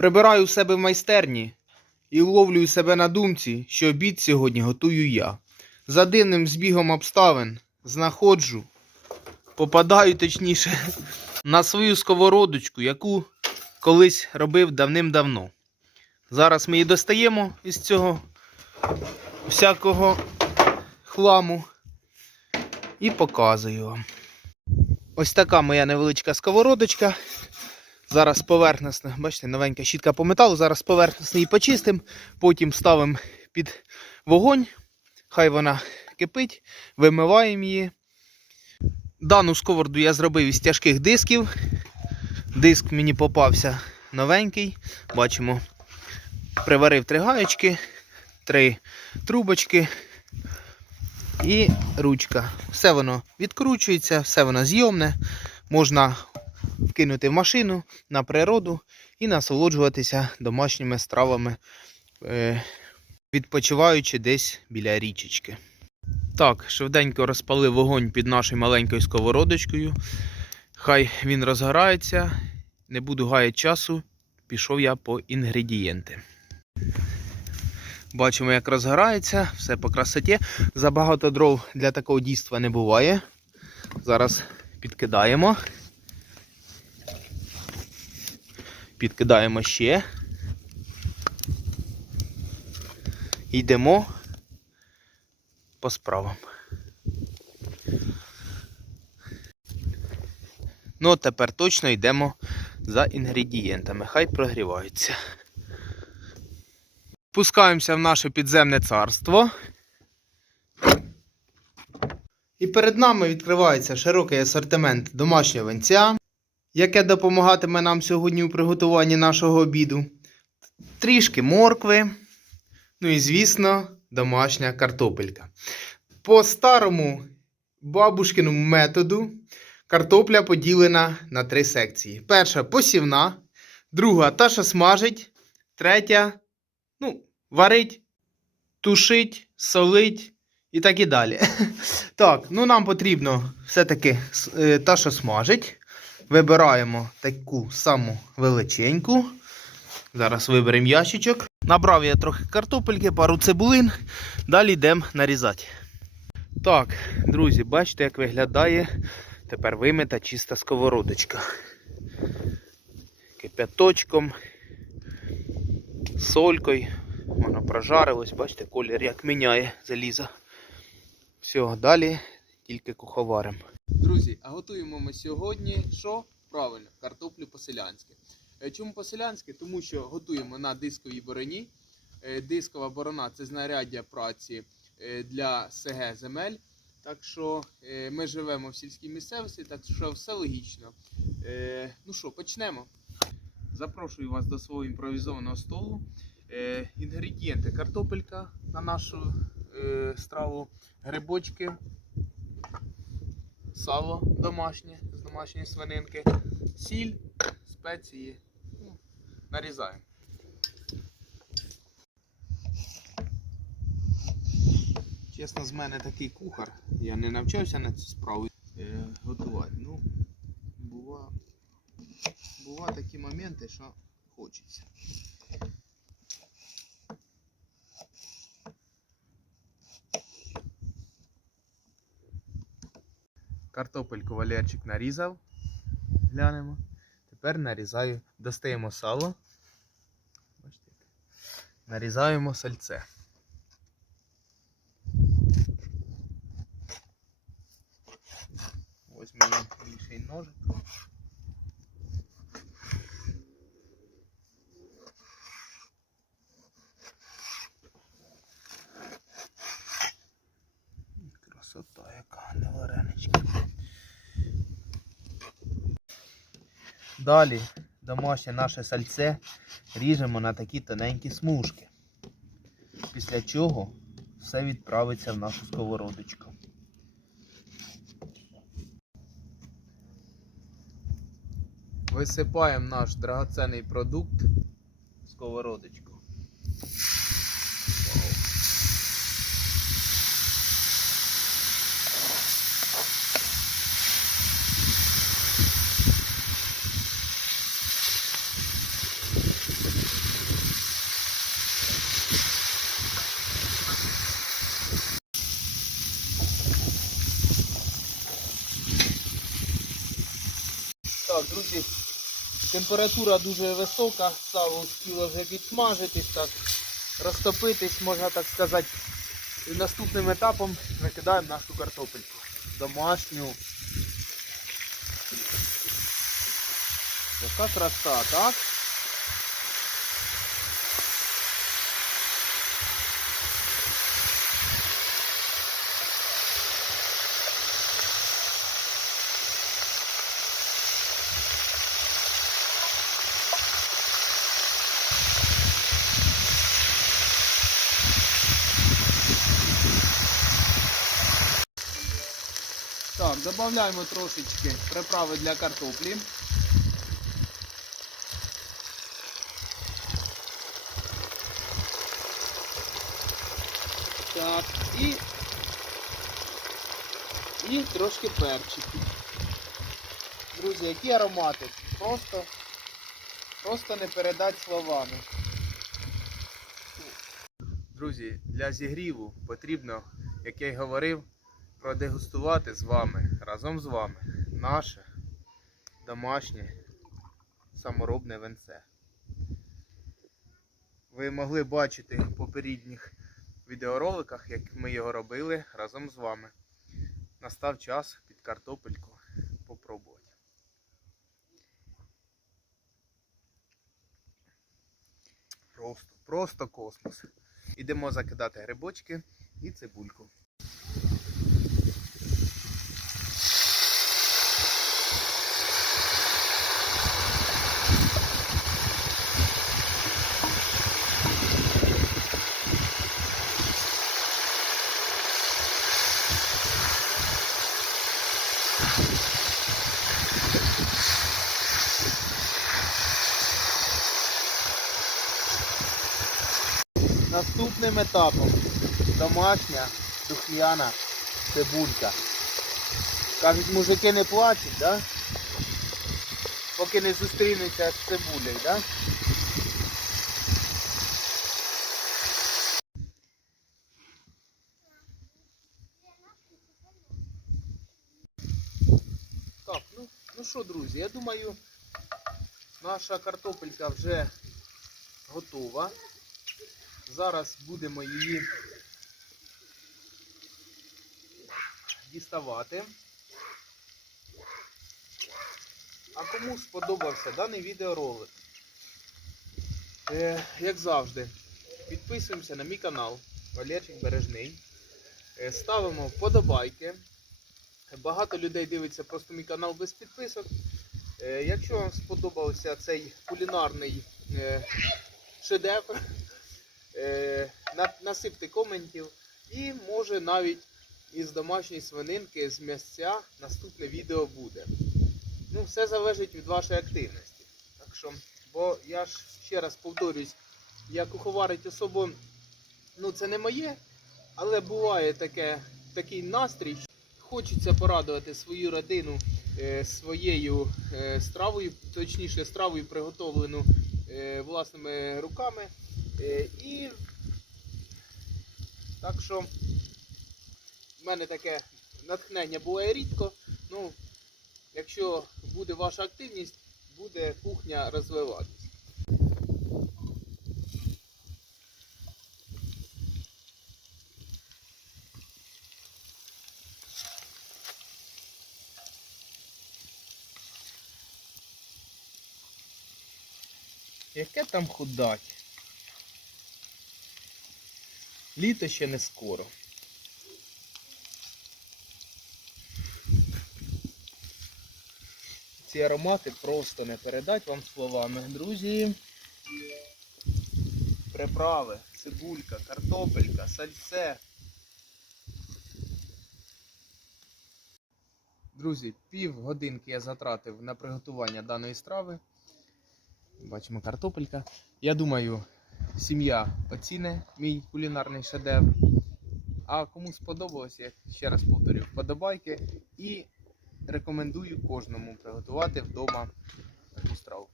Прибираю в себе в майстерні і ловлю себе на думці, що обід сьогодні готую я. За дивним збігом обставин знаходжу, попадаю точніше на свою сковородочку, яку колись робив давним-давно. Зараз ми її достаємо із цього всякого хламу і показую вам. Ось така моя невеличка сковородочка. Зараз поверхностно, бачите, новенька щітка по металу. Зараз поверхностно її почистимо, потім ставимо під вогонь. Хай вона кипить, вимиваємо її. Дану сковороду я зробив із тяжких дисків. Диск мені попався новенький. Бачимо, приварив три гаєчки, три трубочки і ручка. Все воно відкручується, все воно зйомне. Можна вкинути в машину на природу і насолоджуватися домашніми стравами, е, відпочиваючи десь біля річечки. Так, швиденько розпалив вогонь під нашою маленькою сковородочкою. Хай він розгорається. Не буду гаяти часу. Пішов я по інгредієнти. Бачимо, як розгорається, все по красоті. Забагато дров для такого дійства не буває. Зараз підкидаємо. Підкидаємо ще. Йдемо по справам. Ну, тепер точно йдемо за інгредієнтами. Хай прогріваються. Пускаємося в наше підземне царство. І перед нами відкривається широкий асортимент домашнього венця, яке допомагатиме нам сьогодні у приготуванні нашого обіду. Трішки моркви. Ну і, звісно, домашня картопелька. По старому бабушкиному методу картопля поділена на три секції. Перша посівна, друга та, що смажить, третя ну, варить, тушить, солить і так і далі. Так, ну нам потрібно все-таки е, та, що смажить. Вибираємо таку саму величеньку. Зараз виберемо ящичок. Набрав я трохи картопельки, пару цибулин. Далі йдемо нарізати. Так, друзі, бачите, як виглядає тепер вимита чиста сковородочка. Кипяточком, солькою. Воно прожарилось, бачите, колір як міняє залізо. Все, далі тільки куховаримо. Друзі, а готуємо ми сьогодні що? Правильно, картоплю по-селянськи. Е, Чому по-селянськи? Тому що готуємо на дисковій бороні. Е, Дискова борона це знаряддя праці е, для СГ земель. Так що ми живемо в сільській місцевості, так що все логічно. Ну що, почнемо. Запрошую вас до свого імпровізованого столу. Інгредієнти: картопелька на нашу страву, грибочки, сало домашнє з домашньої свининки, сіль, спеції. Нарізаємо. Чесно, з мене такий кухар. Я не навчався на цю справу е, готувати. Ну, бува, бува такі моменти, що хочеться. Картопельку Валерчик нарізав. Глянемо. Тепер нарізаю, достаємо сало. Нарізаємо сальце. Ось мені більший ножик. Красота яка, не вареничка. Далі домашнє наше сальце ріжемо на такі тоненькі смужки. Після чого все відправиться в нашу сковородочку. Висипаємо наш драгоценний продукт в сковородочку. Температура дуже висока, сало успіло вже підсмажитись, так, розтопитись, можна так сказати. І наступним етапом накидаємо нашу картопельку. Домашню. Яка краса, так? Додаємо трошечки приправи для картоплі. Так, і, і трошки перчику. Друзі, які аромати. Просто, просто не передати словами. Друзі, для зігріву потрібно, як я й говорив, продегустувати з вами, разом з вами, наше домашнє саморобне венце. Ви могли бачити в попередніх відеороликах, як ми його робили разом з вами. Настав час під картопельку попробувати. Просто, просто космос. Ідемо закидати грибочки і цибульку. Наступним етапом домашня духмяна цибулька. Кажуть, мужики не плачуть, да? поки не зустрінуться з цибулею, да? Так, ну, ну що, друзі, я думаю, наша картопелька вже готова. Зараз будемо її діставати. А кому сподобався даний відеоролик, е, як завжди, підписуємося на мій канал Валерчик Бережний. Е, ставимо вподобайки. Багато людей дивиться просто мій канал без підписок. Е, якщо вам сподобався цей кулінарний е, шедевр, насипте коментів і може навіть із домашньої свининки з м'ясця наступне відео буде. Ну, все залежить від вашої активності. Так що, бо я ж ще раз повторюсь, я куховарить особо, ну це не моє, але буває таке, такий настрій. Хочеться порадувати свою родину е, своєю е, стравою, точніше стравою приготовлену е, власними руками. Е, і так що в мене таке натхнення буває рідко. Ну, якщо буде ваша активність, буде кухня розвиватись. Яке там худать? Літо ще не скоро. Ці аромати просто не передать вам словами. Друзі, приправи, цибулька, картопелька, сальце. Друзі, пів годинки я затратив на приготування даної страви. Бачимо картопелька. Я думаю, сім'я оціне мій кулінарний шедевр. А кому сподобалося, я ще раз повторю, вподобайки і рекомендую кожному приготувати вдома таку страву.